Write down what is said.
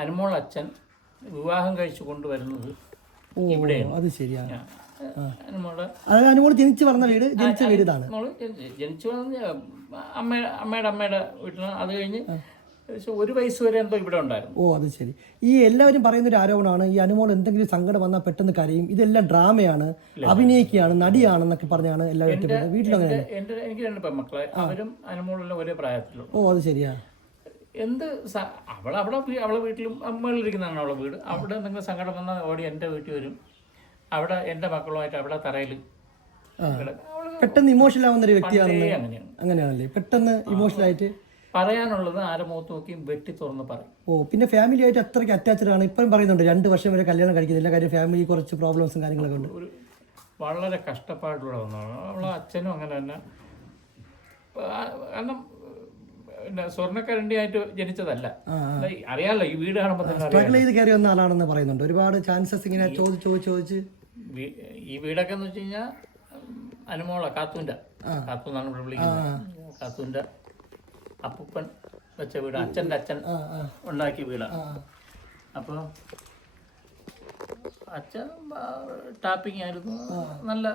അനുമോൾ അച്ഛൻ വിവാഹം കഴിച്ചു കൊണ്ടുവരുന്നത് ഓ ഇവിടെയാണ്. അത് ശരിയാ ആ, അനുമോൾ അത് ജനിച്ചു വളർന്ന വീട് ജനിച്ച വീട് ഇതാണ് മോൾ ജനി- ജനിച്ചു വളർന്ന അമ്മ അമ്മയുടെ അമ്മയുടെ വീട്ടിലാണ്. അത് കഴിഞ്ഞ് ഒരു വയസ്സ് വരെ എന്തോ ഇവിടെ ഉണ്ടായിരുന്നു. ഓ അത് ശരി. ഈ എല്ലാവരും പറയുന്ന ഒരു ആരോപണമാണ് ഈ അനുമോൾ എന്തെങ്കിലും സങ്കടം വന്നാൽ പെട്ടെന്ന് കരയും. ഇതെല്ലാം ഡ്രാമയാണ് അഭിനയിക്കുകയാണ് നടിയാണെന്നൊക്കെ പറഞ്ഞാണ് എല്ലാവരും വീട്ടിലങ്ങനെ എനിക്ക് രണ്ട് പെൺമക്കളെ. അവരും അനുമോളെല്ലാം ഒരേ പ്രായത്തിലുള്ളൂ ഓ അത് ശരിയാ. എന്ത് സ- അവൾ അവിടെ അവളെ വീട്ടിലും അമ്മയിലിരിക്കുന്നതാണ് അവളെ വീട്. അവിടെ എന്തെങ്കിലും സങ്കടം വന്നാൽ ഓടി എന്റെ വീട്ടിൽ വരും. അവിടെ എന്റെ മക്കളുമായിട്ട് അവിടെ തറയിൽ പെട്ടെന്ന് ഇമോഷണൽ ആവുന്ന ഒരു വ്യക്തിയാണ് അങ്ങനെയാണ്. അങ്ങനെയാണല്ലേ? പെട്ടെന്ന് ഇമോഷണൽ ആയിട്ട് പറയാനുള്ളത് ആരെ മുഖത്ത് നോക്കിയും വെട്ടി തുറന്ന് പറയും. ഓ പിന്നെ ഫാമിലി ആയിട്ട് അത്രയ്ക്ക് അറ്റാച്ച്ഡ് ആണ്. ഇപ്പം പറയുന്നുണ്ട് രണ്ട് വർഷം വരെ കല്യാണം കഴിക്കുന്നില്ല. കാര്യം ഫാമിലി കുറച്ച് പ്രോബ്ലംസും കാര്യങ്ങളൊക്കെ ഉണ്ട്. വളരെ കഷ്ടപ്പാടിലൂടെ വന്നതാണ്. അവളെ അച്ഛനും അങ്ങനെ തന്നെ. കാരണം സ്വർണക്കരണ്ടിയായിട്ട് ജനിച്ചതല്ല. അറിയാലോ ഈ വീട് കാണുമ്പോൾ തന്നെ കയറി വന്ന ആളാണെന്ന് പറയുന്നുണ്ട്. ഒരുപാട് ചാൻസസ് ഇങ്ങനെ ചോദിച്ച് ചോദിച്ച് ചോദിച്ച്. ഈ വീടൊക്കെ എന്ന് വെച്ച് കഴിഞ്ഞാൽ അനുമോള കാത്തൂന്റെ കാത്തു എന്നാണ് ഇവിടെ വിളിക്കുന്നത്. കാത്തൂന്റെ അപ്പൂപ്പൻ വെച്ച വീട് അച്ഛന്റെ അച്ഛൻ ഉണ്ടാക്കിയ വീടാണ് അപ്പോൾ അച്ഛൻ ടാപ്പിംഗ് ആയിരുന്നു. നല്ല